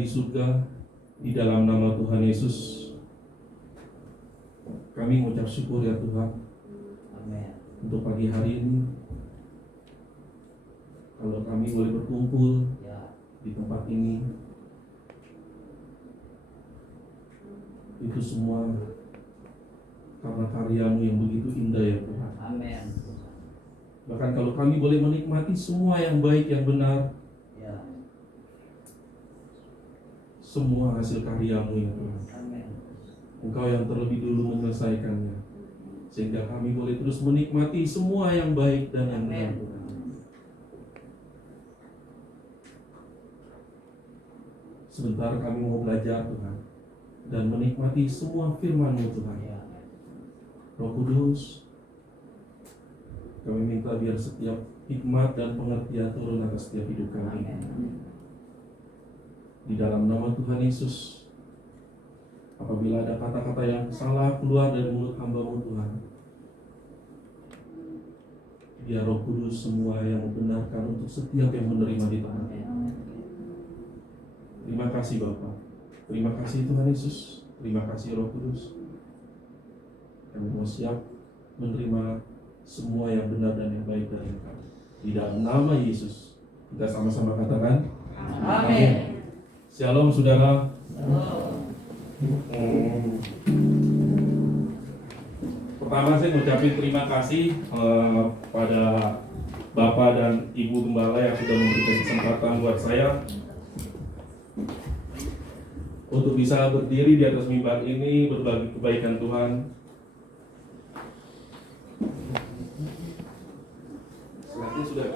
di surga, di dalam nama Tuhan Yesus, kami mengucap syukur ya Tuhan. Amin. Untuk pagi hari ini, kalau kami boleh berkumpul Ya. di tempat ini, itu semua karena karya-Mu yang begitu indah ya Tuhan. Amin. Bahkan kalau kami boleh menikmati semua yang baik, yang benar, Ya. semua hasil karya-Mu ya Tuhan. Amin. Engkau yang terlebih dulu menyelesaikannya, sehingga kami boleh terus menikmati semua yang baik dan yang benar Tuhan. Sebentar kami mau belajar Tuhan, dan menikmati semua firman-Mu Tuhan. Ya. Roh Kudus, kami minta biar setiap hikmat dan pengertian turun atas setiap hidup kami. Amin. Di dalam nama Tuhan Yesus, apabila ada kata-kata yang salah keluar dari mulut hamba-Mu Tuhan, biar Roh Kudus semua yang membenarkan untuk setiap yang menerima di tangan. Terima kasih Bapa, terima kasih Tuhan Yesus, terima kasih Roh Kudus. Kami mau siap menerima semua yang benar dan yang baik dari Engkau. Di dalam nama Yesus, kita sama-sama katakan Amin. Shalom saudara. Pertama saya ngucapin terima kasih pada Bapak dan Ibu Gembala yang sudah memberikan kesempatan buat saya untuk bisa berdiri di atas mimbar ini berbagi kebaikan Tuhan. Slide-nya sudah.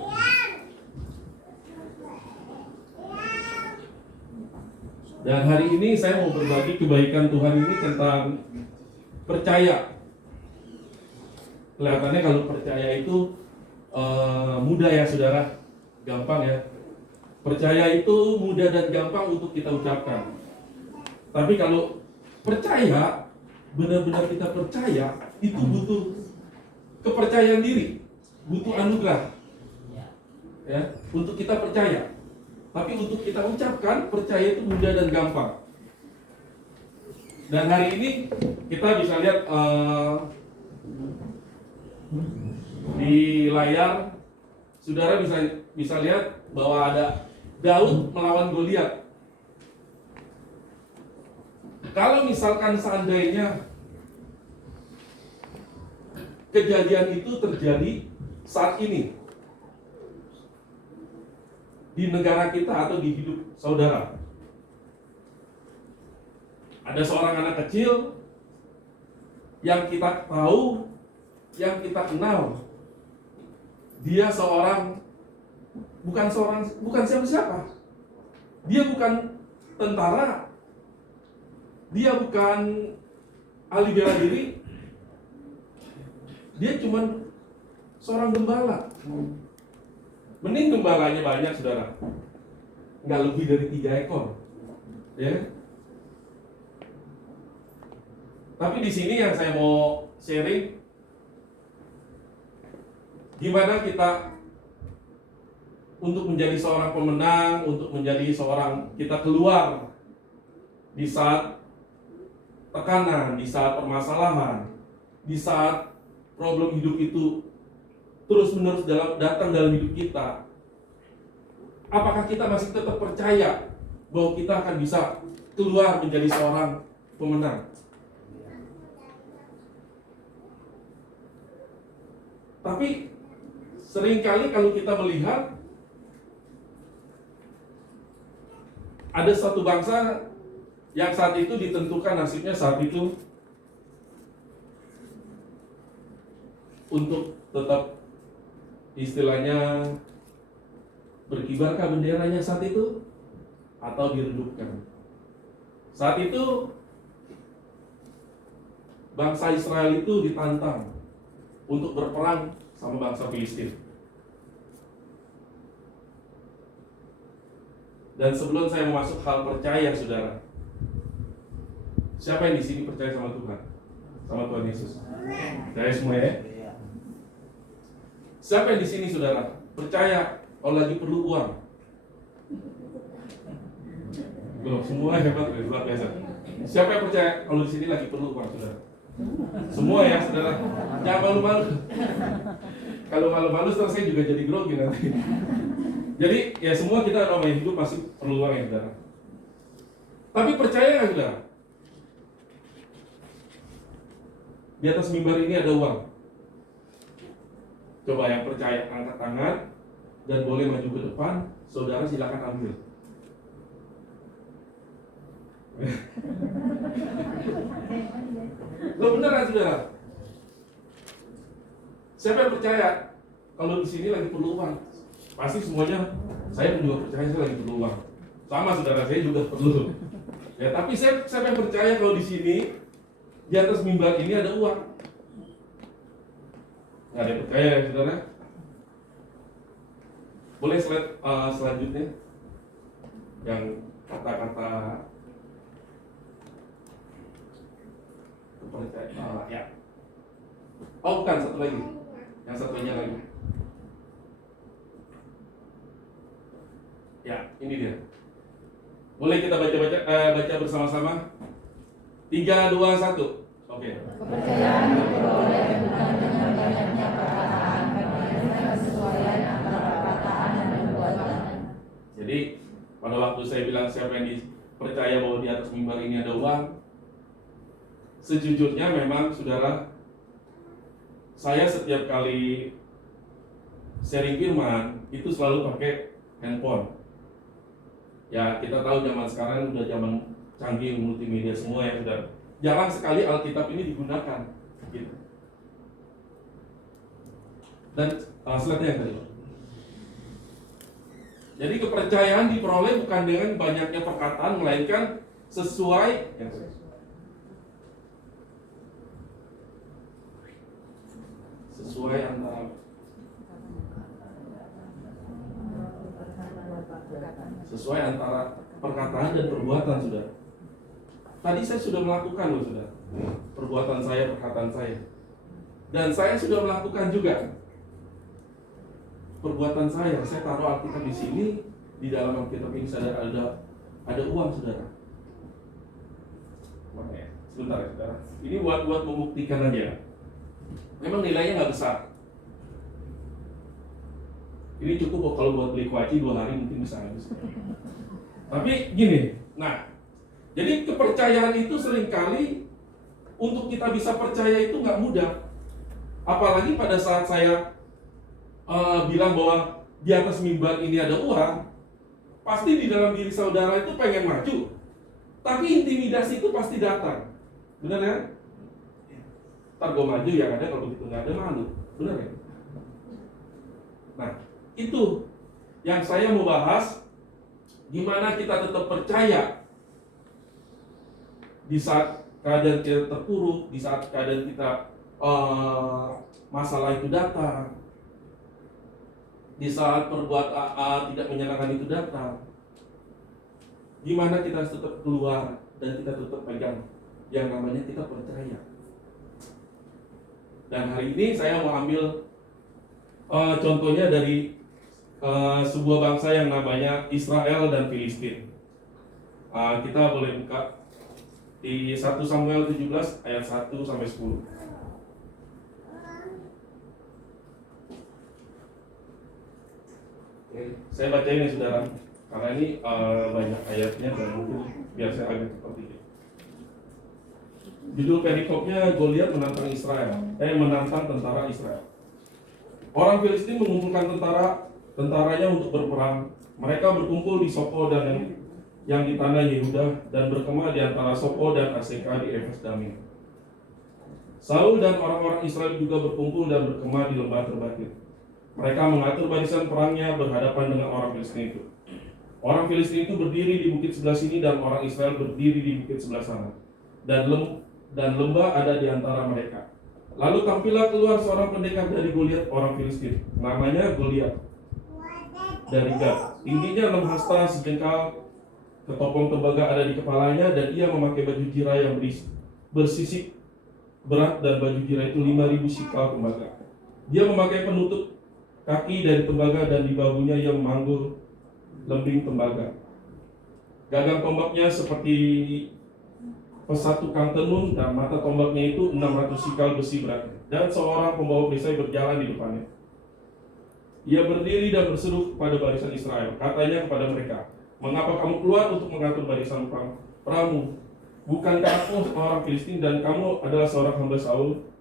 Dan hari ini saya mau berbagi kebaikan Tuhan ini tentang percaya. Kelihatannya kalau percaya itu mudah ya saudara, gampang ya. Percaya itu mudah dan gampang untuk kita ucapkan. Tapi kalau percaya, benar-benar kita percaya, itu butuh kepercayaan diri, butuh anugerah ya, untuk kita percaya. Tapi untuk kita ucapkan, percaya itu mudah dan gampang. Dan hari ini kita bisa lihat di layar, saudara bisa lihat bahwa ada Daud melawan Goliat. Kalau misalkan seandainya kejadian itu terjadi saat ini di negara kita atau di hidup saudara, ada seorang anak kecil yang kita tahu, yang kita kenal, dia bukan siapa-siapa. Dia bukan tentara, dia bukan ahli bela diri, dia cuma seorang gembala. Mending gembalanya banyak saudara, nggak lebih dari 3 ekor, ya. Tapi di sini yang saya mau sharing, gimana kita untuk menjadi seorang pemenang, untuk menjadi seorang, kita keluar di saat tekanan, di saat permasalahan, di saat problem hidup itu terus-menerus datang dalam hidup kita. Apakah kita masih tetap percaya bahwa kita akan bisa keluar menjadi seorang pemenang? Tapi seringkali kalau kita melihat ada satu bangsa yang saat itu ditentukan nasibnya saat itu untuk tetap istilahnya berkibarkah benderanya saat itu atau diredupkan. Saat itu bangsa Israel itu ditantang untuk berperang sama bangsa Filistin. Dan sebelum saya masuk hal percaya, saudara, siapa yang di sini percaya sama Tuhan, sama Tuhan Yesus? Saya semua ya. Siapa yang di sini, saudara, percaya kalau lagi perlu uang? Loh, semua hebat, luar biasa. Siapa yang percaya kalau di sini lagi perlu uang, saudara? Semua ya, saudara. Jangan malu-malu. Kalau malu-malu, saudara, saya juga jadi grogi nanti. Jadi ya semua kita namanya hidup pasti perlu uang ya, saudara. Tapi percaya nggak, saudara? Di atas mimbar ini ada uang. Coba yang percaya angkat tangan dan boleh maju ke depan. Saudara silakan ambil. Lo beneran, saudara? Siapa yang percaya kalau di sini lagi perlu uang? Pasti semuanya. Saya juga percaya saya lagi perlu uang. Sama, saudara, saya juga perlu. Ya, tapi siapa yang percaya kalau di sini di atas mimbar ini ada uang? Nggak ada yang percaya ya, saudara? Boleh slide selanjutnya yang kata-kata kepercayaan. Ya. Oh bukan, satu lagi. Yang satunya lagi. Ya, ini dia. Boleh kita baca bersama-sama? 3, 2, 1. Oke. Kepercayaan diperoleh bukan dengan banyaknya perkataan, tapi dengan kesesuaian antara perkataan dan perbuatan. Jadi pada waktu saya bilang siapa yang percaya bahwa di atas mimbar ini ada uang, sejujurnya memang, saudara, saya setiap kali sharing firman itu selalu pakai handphone. Ya, kita tahu zaman sekarang udah zaman canggih multimedia semua ya, saudara. Jarang sekali Alkitab ini digunakan gitu. Dan slide-nya yang tadi. Jadi kepercayaan diperoleh bukan dengan banyaknya perkataan, melainkan sesuai antara perkataan dan perbuatan, saudara. Tadi saya sudah melakukan loh, saudara. Perbuatan saya, perkataan saya. Dan saya sudah melakukan juga perbuatan saya taruh Alkitab di sini, di dalam Alkitab ini ada uang, saudara. Sebentar ya, saudara. Ini buat membuktikan aja. Memang nilainya nggak besar. Ini cukup kalau buat beli kuaci 2 hari mungkin bisa habis. Tapi gini, nah, jadi kepercayaan itu seringkali untuk kita bisa percaya itu nggak mudah. Apalagi pada saat saya bilang bahwa di atas mimbar ini ada uang, pasti di dalam diri saudara itu pengen maju, tapi intimidasi itu pasti datang, benar ya? Ntar gue maju, yang ada kalau begitu nggak ada malu, benar ya? Nah, itu yang saya mau bahas, gimana kita tetap percaya di saat keadaan kita terpuruk, di saat keadaan kita masalah itu datang, di saat perbuat tidak menyenangkan itu datang. Gimana kita tetap keluar dan kita tetap pegang yang namanya kita percaya. Dan hari ini saya mau ambil contohnya dari sebuah bangsa yang namanya Israel dan Filistin. Kita boleh buka di 1 Samuel 17 ayat 1 sampai 10. Saya bacain ya, saudara, karena ini banyak ayatnya dan mungkin biar saya agak cepat dikit. Judul perikopnya, Goliat menantang menantang tentara Israel. Orang Filistin mengumpulkan tentaranya untuk berperang. Mereka berkumpul di Sopo dan yang di tanah Yehuda dan berkemah di antara Sopo dan Aseka di Efes Damim. Saul dan orang-orang Israel juga berkumpul dan berkemah di lembah Terbatir. Mereka mengatur barisan perangnya berhadapan dengan orang Filistin itu. Orang Filistin itu berdiri di bukit sebelah sini dan orang Israel berdiri di bukit sebelah sana. Dan lembah ada di antara mereka. Lalu tampillah keluar seorang pendekar dari Goliat orang Filistin. Namanya Goliat dari Gat. Tingginya 6 hasta sejengkal, ketopong tembaga ada di kepalanya, dan ia memakai baju jira yang bersisik berat, dan baju jira itu 5.000 sikal tembaga. Dia memakai penutup kaki dari tembaga, dan di bahunya ia memanggul lembing tembaga. Gagang tombaknya seperti pesat tukang tenun dan mata tombaknya itu 600 sikal besi beratnya. Dan seorang pembawa perisai berjalan di depannya. Ia berdiri dan berseru kepada barisan Israel. Katanya kepada mereka, "Mengapa kamu keluar untuk mengatur barisan perangmu? Bukankah aku orang Filistin dan kamu adalah seorang hamba Saul?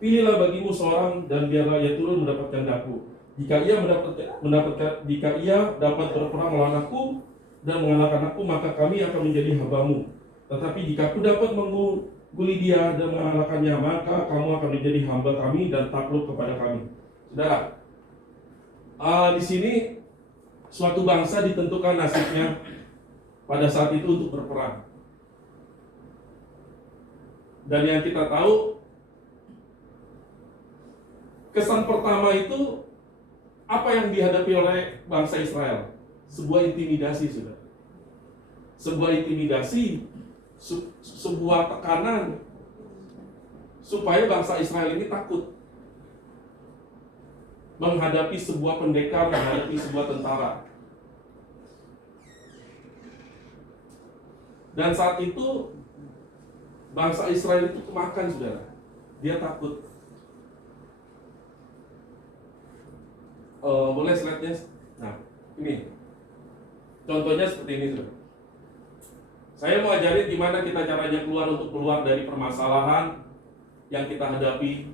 Pilihlah bagimu seorang dan biarlah ia turun mendapatkan daku. Jika ia dapat berperang melawan aku dan mengalahkan aku, maka kami akan menjadi hambamu. Tetapi jika aku dapat mengguli dia dan mengalahkannya, maka kamu akan menjadi hamba kami dan takluk kepada kami." Saudara, di sini suatu bangsa ditentukan nasibnya pada saat itu untuk berperang. Dan yang kita tahu, kesan pertama itu apa yang dihadapi oleh bangsa Israel? Sebuah intimidasi, saudara. Sebuah intimidasi, sebuah tekanan supaya bangsa Israel ini takut menghadapi sebuah pendekar, menghadapi sebuah tentara. Dan saat itu bangsa Israel itu kemakan, saudara. Dia takut. Boleh slide-nya? Nah, ini contohnya seperti ini, saudara. Saya mau ajarin gimana kita caranya untuk keluar dari permasalahan yang kita hadapi,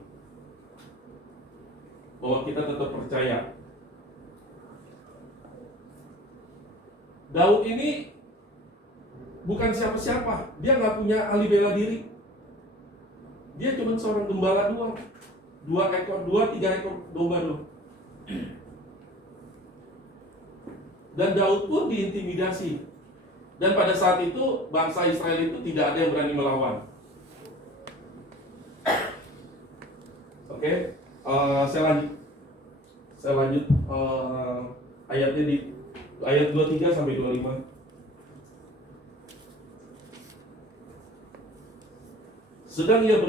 bahwa kita tetap percaya. Daud ini bukan siapa-siapa, dia nggak punya ahli bela diri. Dia cuma seorang gembala doang, 3 ekor domba doang. Dan Daud pun diintimidasi. Dan pada saat itu bangsa Israel itu tidak ada yang berani melawan. Oke, saya lanjut ayatnya di ayat 23 sampai 25. Sedang ia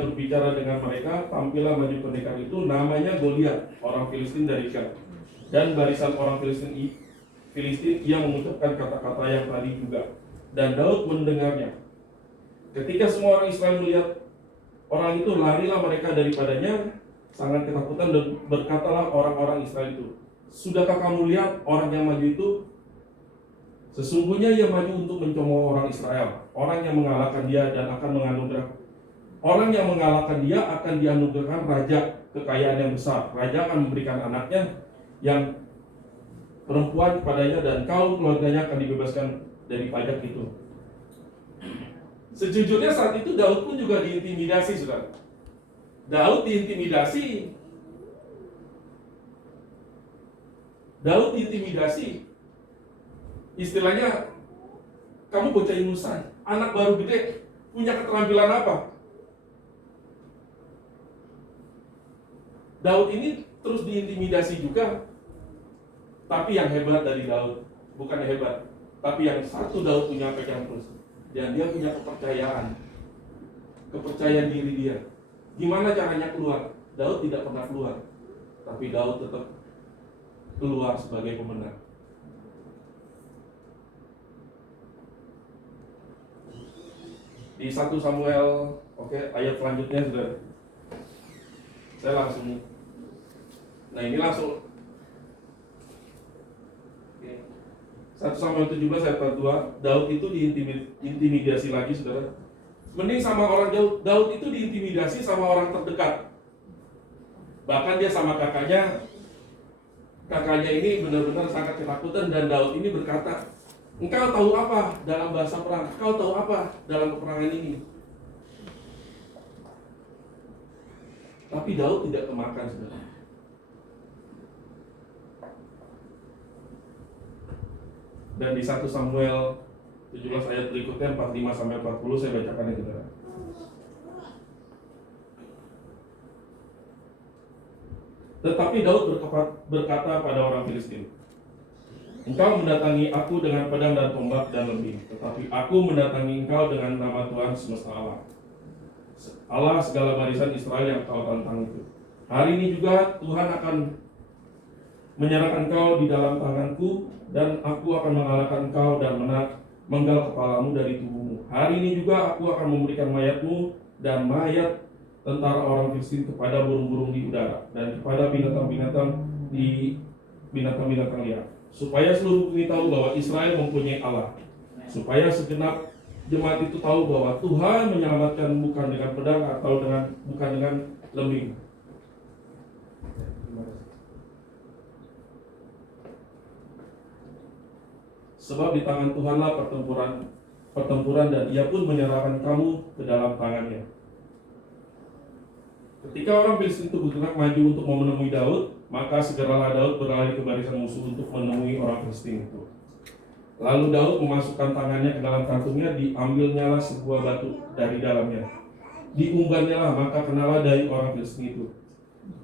berbicara dengan mereka, tampillah maju pendekar itu, namanya Goliat, orang Filistin dari Gat. Dan barisan orang Filistin ia mengucapkan kata-kata yang tadi juga. Dan Daud mendengarnya. Ketika semua orang Israel melihat orang itu, larilah mereka daripadanya, sangat ketakutan, dan berkatalah orang-orang Israel itu, "Sudahkah kamu lihat orang yang maju itu? Sesungguhnya ia maju untuk mencemooh orang Israel. Orang yang mengalahkan dia akan dianugerahkan raja kekayaan yang besar. Raja akan memberikan anaknya yang perempuan kepadanya, dan kaum keluarganya akan dibebaskan dari pajak itu." Sejujurnya saat itu Daud pun juga diintimidasi, saudara. Daud diintimidasi. Istilahnya, kamu bocah ingusan, anak baru gede, punya keterampilan apa? Daud ini terus diintimidasi juga. Tapi yang hebat dari Daud, bukan hebat, tapi yang satu Daud punya pegang terus. Dan dia punya kepercayaan diri dia. Gimana caranya keluar? Daud tidak pernah keluar, tapi Daud tetap keluar sebagai pemenang. Di 1 Samuel, ayat selanjutnya sudah. Saya langsung. Nah, ini langsung. 1 Samuel 17 ayat 42, Daud itu diintimidasi lagi, saudara. Mending sama orang Daud itu diintimidasi sama orang terdekat. Bahkan dia sama kakaknya ini benar-benar sangat ketakutan, dan Daud ini berkata, "Engkau tahu apa dalam bahasa perang? Engkau tahu apa dalam peperangan ini?" Tapi Daud tidak kemakan, saudara. Dan di 1 Samuel 17 ayat berikutnya 45 sampai 40 saya bacakan ya, saudara. Tetapi Daud berkata pada orang Filistin, "Engkau mendatangi aku dengan pedang dan tombak dan lebih, tetapi aku mendatangi engkau dengan nama Tuhan semesta Allah segala barisan Israel yang kau tantang itu. Hari ini juga Tuhan akan menyerahkan kau di dalam tanganku, dan aku akan mengalahkan kau dan menggal kepalamu dari tubuhmu. Hari ini juga aku akan memberikan mayatmu dan mayat tentara orang Filistin kepada burung-burung di udara dan kepada binatang-binatang liar, supaya seluruh bumi tahu bahwa Israel mempunyai Allah, supaya segenap jemaat itu tahu bahwa Tuhan menyelamatkan bukan dengan pedang atau bukan dengan lembing. Sebab di tangan Tuhanlah pertempuran dan Ia pun menyerahkan kamu ke dalam tangannya. Ketika orang Filistin itu bergerak maju untuk menemui Daud, maka segeralah Daud berlari ke barisan musuh untuk menemui orang Filistin itu. Lalu Daud memasukkan tangannya ke dalam kantungnya, diambilnyalah sebuah batu dari dalamnya, diumbannya lah, maka kenalah dahi orang Filistin itu,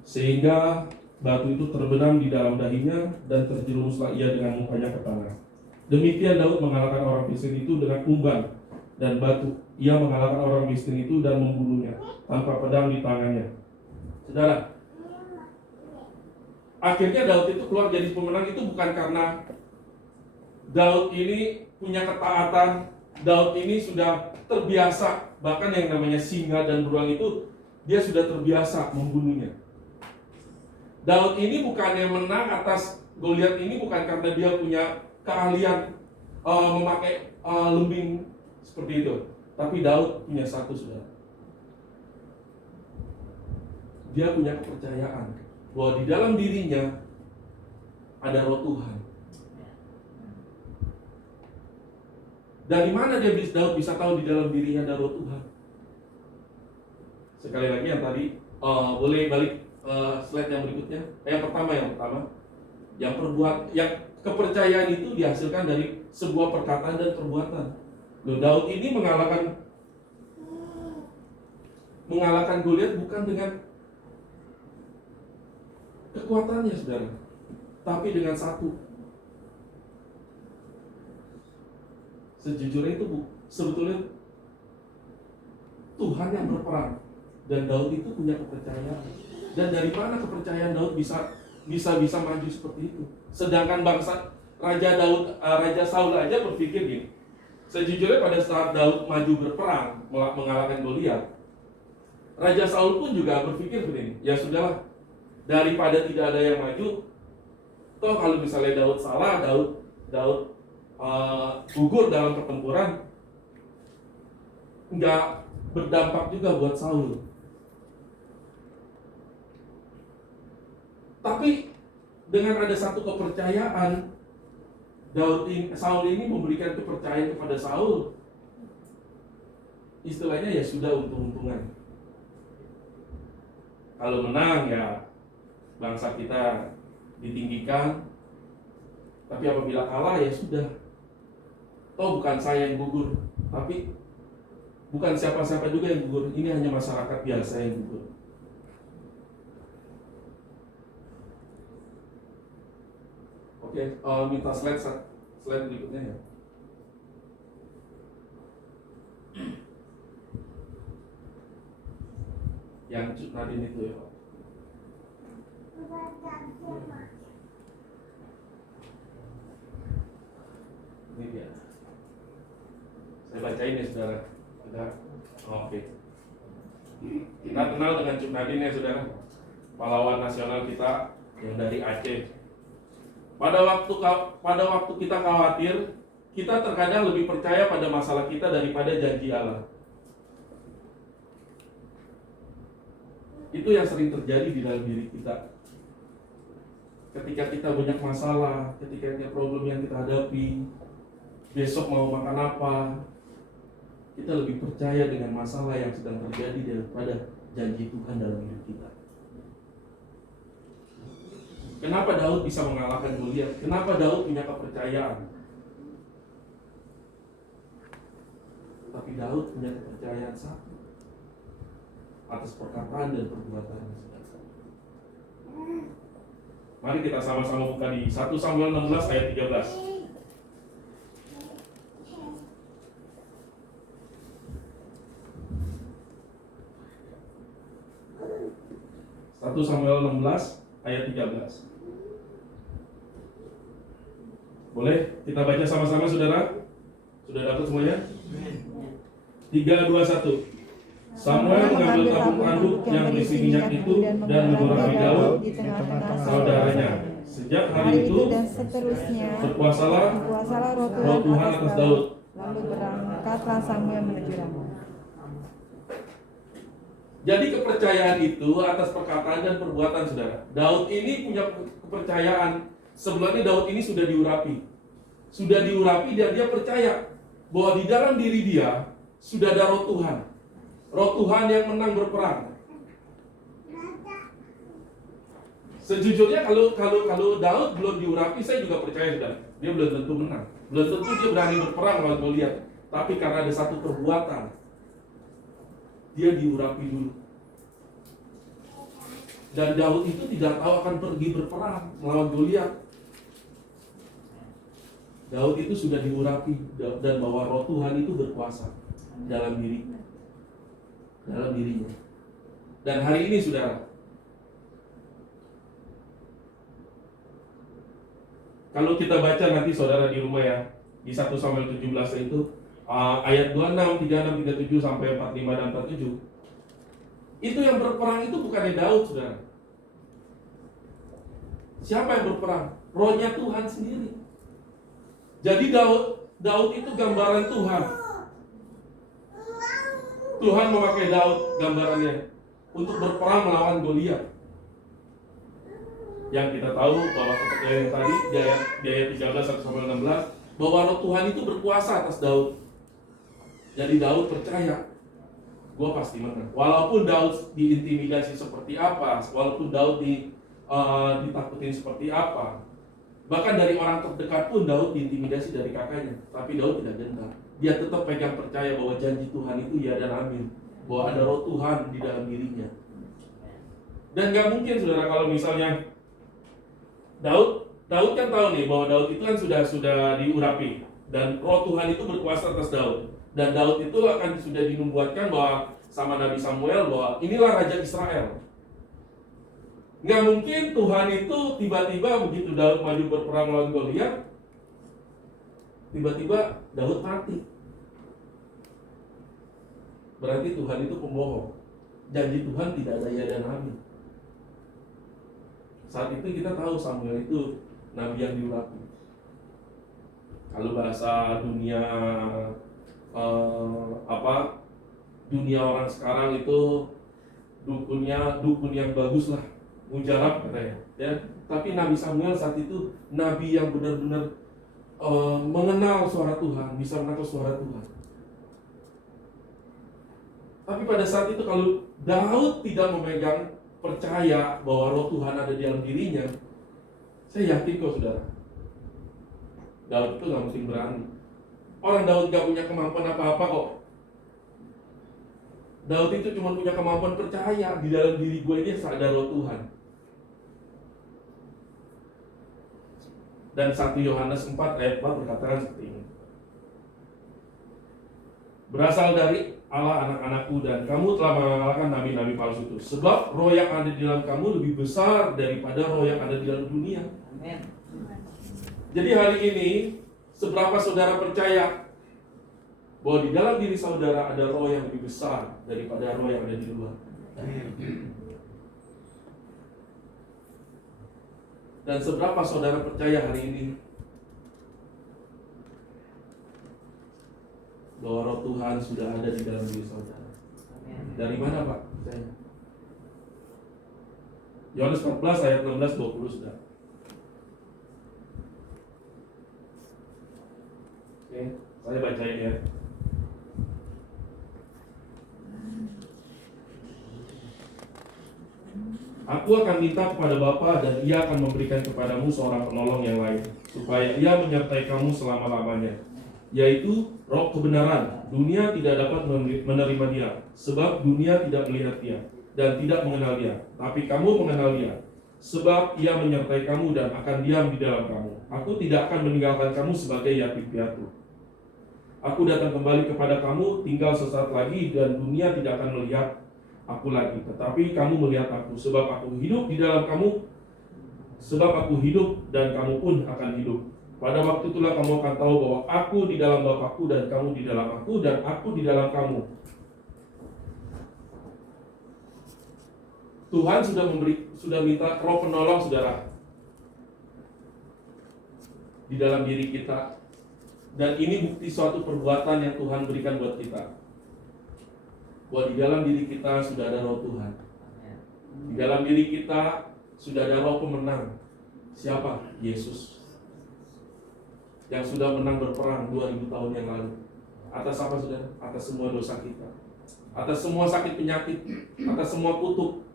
sehingga batu itu terbenam di dalam dahinya, dan terjerumuslah ia dengan mukanya ke tanah. Demikian Daud mengalahkan orang Filistin itu dengan umban dan batu. Ia mengalahkan orang Filistin itu dan membunuhnya tanpa pedang di tangannya. Saudara, akhirnya Daud itu keluar jadi pemenang itu bukan karena Daud ini punya ketaatan, Daud ini sudah terbiasa, bahkan yang namanya singa dan beruang itu dia sudah terbiasa membunuhnya. Daud ini bukannya menang atas Goliat ini bukan karena dia punya keahlian memakai lembing seperti itu, tapi Daud punya satu, saudara. Dia punya kepercayaan bahwa di dalam dirinya ada roh Tuhan. Dari mana Daud bisa tahu di dalam dirinya ada roh Tuhan? Sekali lagi yang tadi, boleh balik slide yang berikutnya. Yang pertama. Yang kepercayaan itu dihasilkan dari sebuah perkataan dan perbuatan. Daud ini mengalahkan Goliat bukan dengan kekuatannya, saudara, tapi dengan satu. Sejujurnya itu sebetulnya Tuhan yang berperang, dan Daud itu punya kepercayaan. Dan dari mana kepercayaan Daud bisa maju seperti itu? Sedangkan Raja Saul aja berpikir gini. Sejujurnya pada saat Daud maju berperang mengalahkan Goliat, Raja Saul pun juga berpikir begini, ya sudahlah, daripada tidak ada yang maju, toh kalau misalnya Daud salah, Daud gugur dalam pertempuran, nggak berdampak juga buat Saul. Tapi dengan ada satu kepercayaan, Saul ini memberikan kepercayaan kepada Saul. Istilahnya ya sudah untung-untungan. Kalau menang ya bangsa kita ditinggikan, tapi apabila kalah ya sudah. Toh bukan saya yang gugur, tapi bukan siapa-siapa juga yang gugur. Ini hanya masyarakat biasa yang gugur. Oke, minta slide berikutnya ya. Yang Nadine itu ya Pak. Ini dia. Saya bacain ya saudara. Oke. Kita kenal dengan Cuk Nadine ya saudara, pahlawan nasional kita yang dari Aceh. Pada waktu kita khawatir, kita terkadang lebih percaya pada masalah kita daripada janji Allah. Itu yang sering terjadi di dalam diri kita. Ketika kita banyak masalah, ketika ada problem yang kita hadapi, besok mau makan apa, kita lebih percaya dengan masalah yang sedang terjadi daripada janji Tuhan dalam hidup kita. Kenapa Daud bisa mengalahkan Goliat? Kenapa Daud punya kepercayaan? Tapi Daud punya kepercayaan satu atas perkataan dan perbuatan. Mari kita sama-sama buka di 1 Samuel 16 ayat 13. 1 Samuel 16 ayat 13. Boleh kita baca sama-sama saudara? Sudah dapat semuanya? 3, 2, 1. Samuel mengambil tabung tanduk yang berisi minyak itu dan mengurapi Daud di tengah-tengah saudaranya. Sejak hari itu dan seterusnya berkuasalah roh Tuhan atas Daud. Lalu berangkatlah Samuel menuju Rama. Jadi kepercayaan itu atas perkataan dan perbuatan saudara. Daud ini punya kepercayaan. Sebenarnya Daud ini sudah diurapi. Sudah diurapi dan dia percaya bahwa di dalam diri dia sudah ada roh Tuhan. Roh Tuhan yang menang berperang. Sejujurnya kalau Daud belum diurapi, saya juga percaya saudara, dia belum tentu menang. Belum tentu dia berani berperang lawan Goliat. Tapi karena ada satu perbuatan, dia diurapi dulu. Dan Daud itu tidak tahu akan pergi berperang melawan Goliat. Daud itu sudah diurapi dan bahwa roh Tuhan itu berkuasa dalam dirinya. Dan hari ini saudara, kalau kita baca nanti saudara di rumah ya, di 1 Samuel 17 itu ayat 26, 36, 37 sampai 45 dan 47. Itu yang berperang itu bukannya Daud saudara. Siapa yang berperang? Rohnya Tuhan sendiri. Jadi Daud itu gambaran Tuhan. Tuhan memakai Daud gambarannya untuk berperang melawan Goliat. Yang kita tahu bahwa kepercayaan tadi di ayat 13 1 sampai 16 bahwa roh Tuhan itu berkuasa atas Daud. Jadi Daud percaya, gue pasti menang. Walaupun Daud diintimidasi seperti apa, walaupun Daud ditakutin seperti apa, bahkan dari orang terdekat pun Daud diintimidasi dari kakaknya, tapi Daud tidak gentar. Dia tetap pegang percaya bahwa janji Tuhan itu ya dan amin, bahwa ada roh Tuhan di dalam dirinya. Dan gak mungkin saudara kalau misalnya Daud kan tahu nih bahwa Daud itu kan sudah diurapi dan roh Tuhan itu berkuasa atas Daud. Dan Daud itu akan sudah dinubuatkan bahwa sama Nabi Samuel bahwa inilah Raja Israel. Nggak mungkin Tuhan itu tiba-tiba begitu Daud maju berperang melawan Goliat, tiba-tiba Daud mati. Berarti Tuhan itu pembohong. Janji Tuhan tidak ada ya dan amin. Saat itu kita tahu Samuel itu nabi yang diurapi. Kalau bahasa dunia dunia orang sekarang itu dukun yang bagus lah, mujarab katanya. Ya, tapi Nabi Samuel saat itu nabi yang benar-benar mengenal suara Tuhan, bisa menangkap suara Tuhan. Tapi pada saat itu kalau Daud tidak memegang percaya bahwa roh Tuhan ada di dalam dirinya, saya yakin kok saudara, Daud itu gak mesti berani. Orang Daud gak punya kemampuan apa-apa kok. Daud itu cuma punya kemampuan percaya di dalam diri gue ini ada roh Tuhan. Dan 1 Yohanes 4 ayat 4 berkata seperti ini. Berasal dari Allah anak-anakku dan kamu telah mengalahkan nabi-nabi palsu itu. Sebab roh yang ada di dalam kamu lebih besar daripada roh yang ada di dalam dunia. Amin. Jadi hari ini, seberapa saudara percaya bahwa di dalam diri saudara ada roh yang lebih besar daripada roh yang ada di luar. Dan seberapa saudara percaya hari ini bahwa roh Tuhan sudah ada di dalam diri saudara. Dari mana Pak? Percaya. Yohanes 14 ayat 16-20 sudah. Oke, saya bacain ya. Aku akan minta kepada Bapa dan Ia akan memberikan kepadamu seorang penolong yang lain, supaya Ia menyertai kamu selama-lamanya, yaitu Roh kebenaran. Dunia tidak dapat menerima Dia, sebab dunia tidak melihat Dia dan tidak mengenal Dia. Tapi kamu mengenal Dia, sebab Ia menyertai kamu dan akan diam di dalam kamu. Aku tidak akan meninggalkan kamu sebagai yatim piatu. Aku datang kembali kepada kamu tinggal sesaat lagi, dan dunia tidak akan melihat aku lagi, tetapi kamu melihat aku, sebab aku hidup di dalam kamu, sebab aku hidup dan kamu pun akan hidup. Pada waktu itulah kamu akan tahu bahwa aku di dalam Bapakku dan kamu di dalam aku dan aku di dalam kamu. Tuhan sudah minta Roh penolong, saudara, di dalam diri kita. Dan ini bukti suatu perbuatan yang Tuhan berikan buat kita. Bahwa di dalam diri kita sudah ada Roh Tuhan. Di dalam diri kita sudah ada Roh pemenang. Siapa? Yesus. Yang sudah menang berperang 2000 tahun yang lalu. Atas apa, saudara? Atas semua dosa kita. Atas semua sakit penyakit. Atas semua kutuk.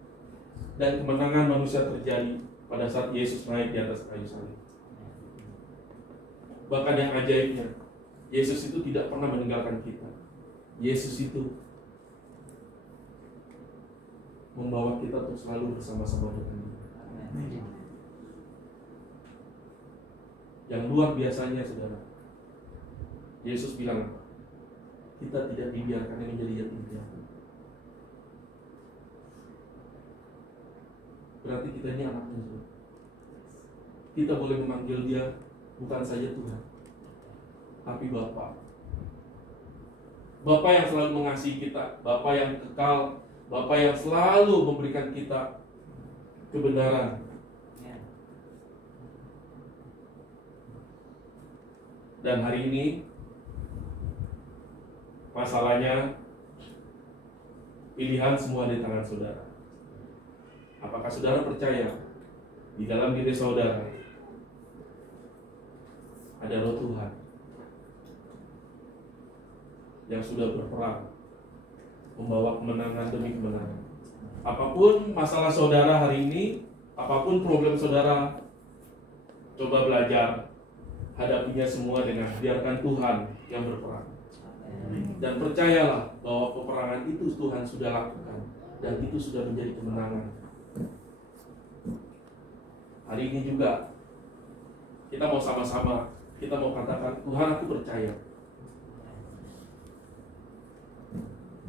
Dan kemenangan manusia terjadi pada saat Yesus naik di atas kayu salib. Bahkan yang ajaibnya, Yesus itu tidak pernah meninggalkan kita. Yesus itu membawa kita untuk selalu bersama-sama dengan Dia. Yang luar biasanya, saudara, Yesus bilang apa? Kita tidak dibiarkan menjadi yatim piatu. Berarti kita ini anaknya, saudara. Kita boleh memanggil Dia bukan saja Tuhan, tapi Bapa. Bapa yang selalu mengasihi kita, Bapa yang kekal, Bapa yang selalu memberikan kita kebenaran. Dan hari ini masalahnya pilihan semua di tangan saudara. Apakah saudara percaya di dalam diri saudara ada Roh Tuhan yang sudah berperang membawa kemenangan demi kemenangan? Apapun masalah saudara hari ini, apapun problem saudara, coba belajar hadapinya semua dengan biarkan Tuhan yang berperang. Dan percayalah bahwa peperangan itu Tuhan sudah lakukan dan itu sudah menjadi kemenangan. Hari ini juga kita mau sama-sama, kita mau katakan, Tuhan, aku percaya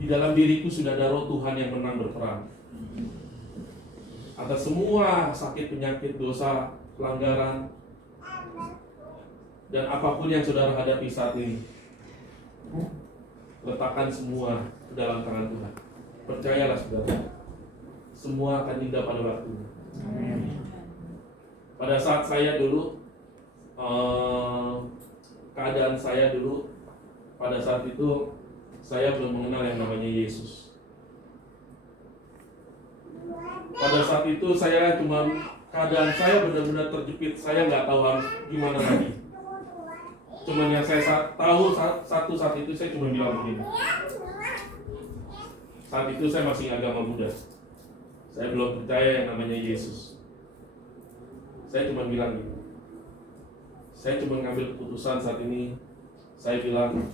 di dalam diriku sudah ada Roh Tuhan yang menang berperang atas semua sakit, penyakit, dosa, pelanggaran, dan apapun yang saudara hadapi saat ini. Letakkan semua ke dalam tangan Tuhan. Percayalah, saudara, semua akan indah pada waktunya. Pada saat saya dulu, keadaan saya dulu, pada saat itu saya belum mengenal yang namanya Yesus. Pada saat itu saya keadaan saya benar-benar terjepit. Saya nggak tahu harus gimana lagi. Cuman yang saya tahu saat itu saya cuma bilang begini. Saat itu saya masih agama Buddha. Saya belum percaya yang namanya Yesus. Saya cuma bilang gitu. Saya cuma ngambil keputusan saat ini. Saya bilang,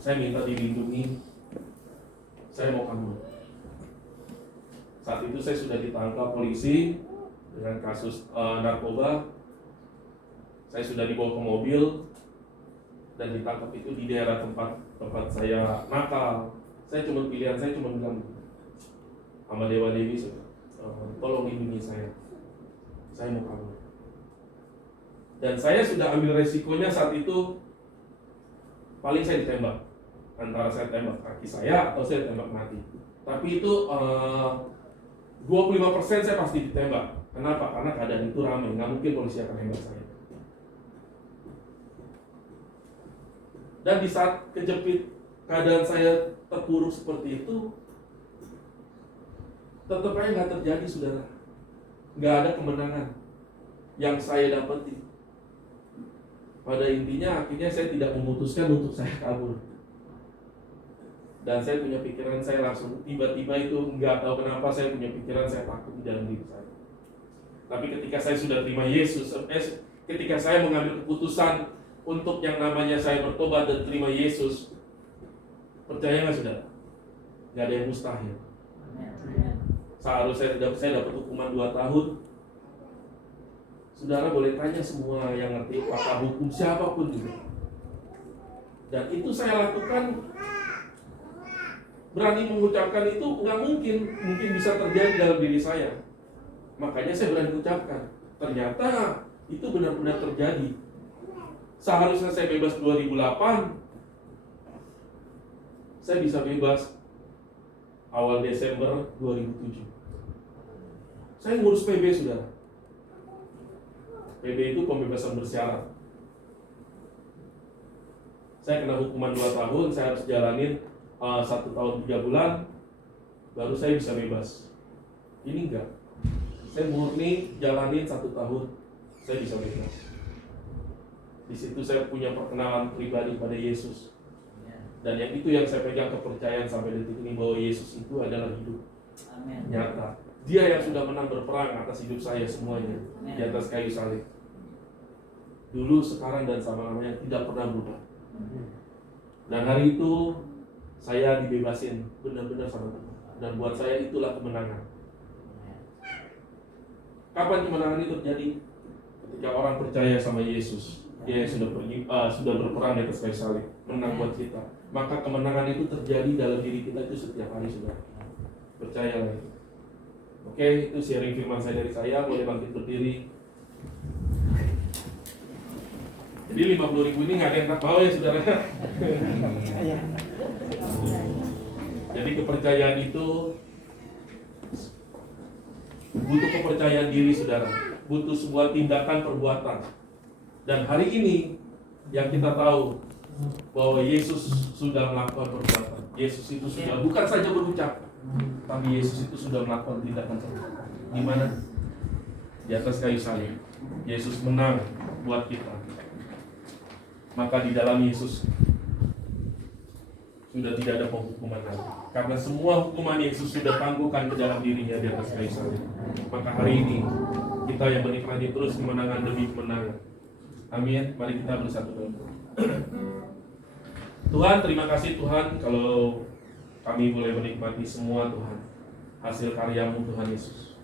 saya minta dilindungi. Saya mau kabur. Saat itu saya sudah ditangkap polisi dengan kasus narkoba. Saya sudah dibawa ke mobil dan ditangkap itu di daerah tempat saya nakal. Saya cuma bilang sama Dewa Dewi, tolong lindungi saya mau kabur. Dan saya sudah ambil resikonya saat itu, paling saya ditembak, antara saya tembak kaki saya atau saya tembak mati. Tapi itu 25% saya pasti ditembak. Kenapa? Karena keadaan itu ramai, nggak mungkin polisi akan nembak saya. Dan di saat kejepit, keadaan saya terpuruk seperti itu, tetap aja nggak terjadi, saudara. Nggak ada kemenangan yang saya dapati. Pada intinya, akhirnya saya tidak memutuskan untuk saya kabur. Dan saya punya pikiran, saya langsung tiba-tiba itu nggak tahu kenapa saya punya pikiran, saya takut di dalam diri saya. Tapi ketika saya sudah terima Yesus, ketika saya mengambil keputusan untuk yang namanya saya bertobat dan terima Yesus, percaya nggak, saudara? Nggak ada yang mustahil. Seharusnya saya dapat hukuman 2 tahun. Saudara boleh tanya semua yang ngerti pakar hukum siapapun juga. Dan itu saya lakukan, berani mengucapkan itu nggak mungkin bisa terjadi dalam diri saya. Makanya saya berani ucapkan. Ternyata itu benar-benar terjadi. Seharusnya saya bebas 2008, saya bisa bebas awal Desember 2007. Saya ngurus PB sudah. PB itu pembebasan bersyarat. Saya kena hukuman 2 tahun, saya harus jalanin 1 tahun 3 bulan, baru saya bisa bebas. Ini enggak. Saya murni jalanin 1 tahun, saya bisa bebas. Di situ saya punya perkenalan pribadi pada Yesus. Dan yang itu yang saya pegang kepercayaan sampai detik ini, bahwa Yesus itu adalah hidup. Amin. Nyata. Dia yang sudah menang berperang atas hidup saya semuanya di atas kayu salib. Dulu, sekarang, dan selama-lamanya tidak pernah berubah. Dan hari itu saya dibebasin benar-benar sama Tuhan. Dan buat saya itulah kemenangan. Kapan kemenangan itu terjadi? Ketika orang percaya sama Yesus. Dia yang sudah berperang di atas kayu salib, menang buat kita. Maka kemenangan itu terjadi dalam diri kita itu setiap hari, sudah. Percayalah itu. Oke, itu sharing firman saya dari saya. Boleh bangkit berdiri. Jadi 50.000 ini nggak ada yang tak mau ya, saudara. Jadi kepercayaan itu butuh kepercayaan diri, saudara. Butuh sebuah tindakan perbuatan. Dan hari ini yang kita tahu bahwa Yesus sudah melakukan perbuatan. Yesus itu sudah bukan saja berucap, tapi Yesus itu sudah melakukan tindakan perbuatan. Di mana? Di atas kayu salib. Yesus menang buat kita. Maka di dalam Yesus sudah tidak ada penghukuman lagi. Karena semua hukuman Yesus sudah tangguhkan ke dalam dirinya di atas kayu salib. Maka hari ini kita yang menikmati terus kemenangan demi kemenangan. Amin. Mari kita bersatu dalam doa. Tuhan, terima kasih Tuhan kalau kami boleh menikmati semua Tuhan hasil karyamu Tuhan Yesus.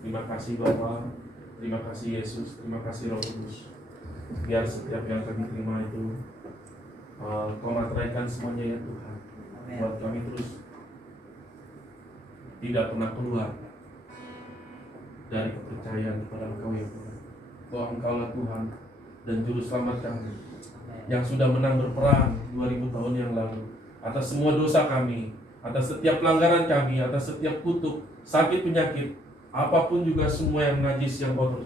Terima kasih Bapa, terima kasih Yesus, terima kasih Roh Kudus. Biar setiap yang kami terima itu Kau materaikan semuanya ya Tuhan. Buat kami terus tidak pernah keluar dari kepercayaan kepada Engkau ya Tuhan, bahwa Engkaulah Tuhan dan Juru Selamat kami yang sudah menang berperang 2000 tahun yang lalu atas semua dosa kami, atas setiap pelanggaran kami, atas setiap kutuk, sakit, penyakit, apapun juga semua yang najis, yang kotor,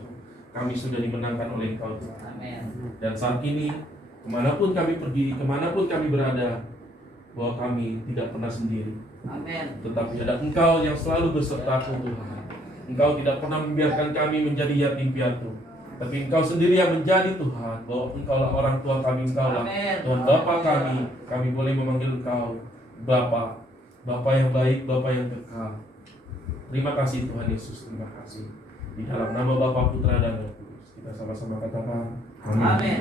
kami sudah dimenangkan oleh Engkau Tuhan. Dan saat ini kemanapun kami pergi, kemanapun kami berada, bahwa kami tidak pernah sendiri. Amin. Tetapi ada Engkau yang selalu bersertaku Tuhan. Engkau tidak pernah membiarkan kami menjadi yatim piatu, tapi Engkau sendiri yang menjadi Tuhan. Bahwa Engkaulah orang tua kami, Engkaulah Tuhan Bapa kami. Kami boleh memanggil Engkau Bapa, Bapa yang baik, Bapa yang kekal. Terima kasih Tuhan Yesus, terima kasih. Di dalam nama Bapa, Putra, dan Roh Kudus, kita sama-sama katakan Amin.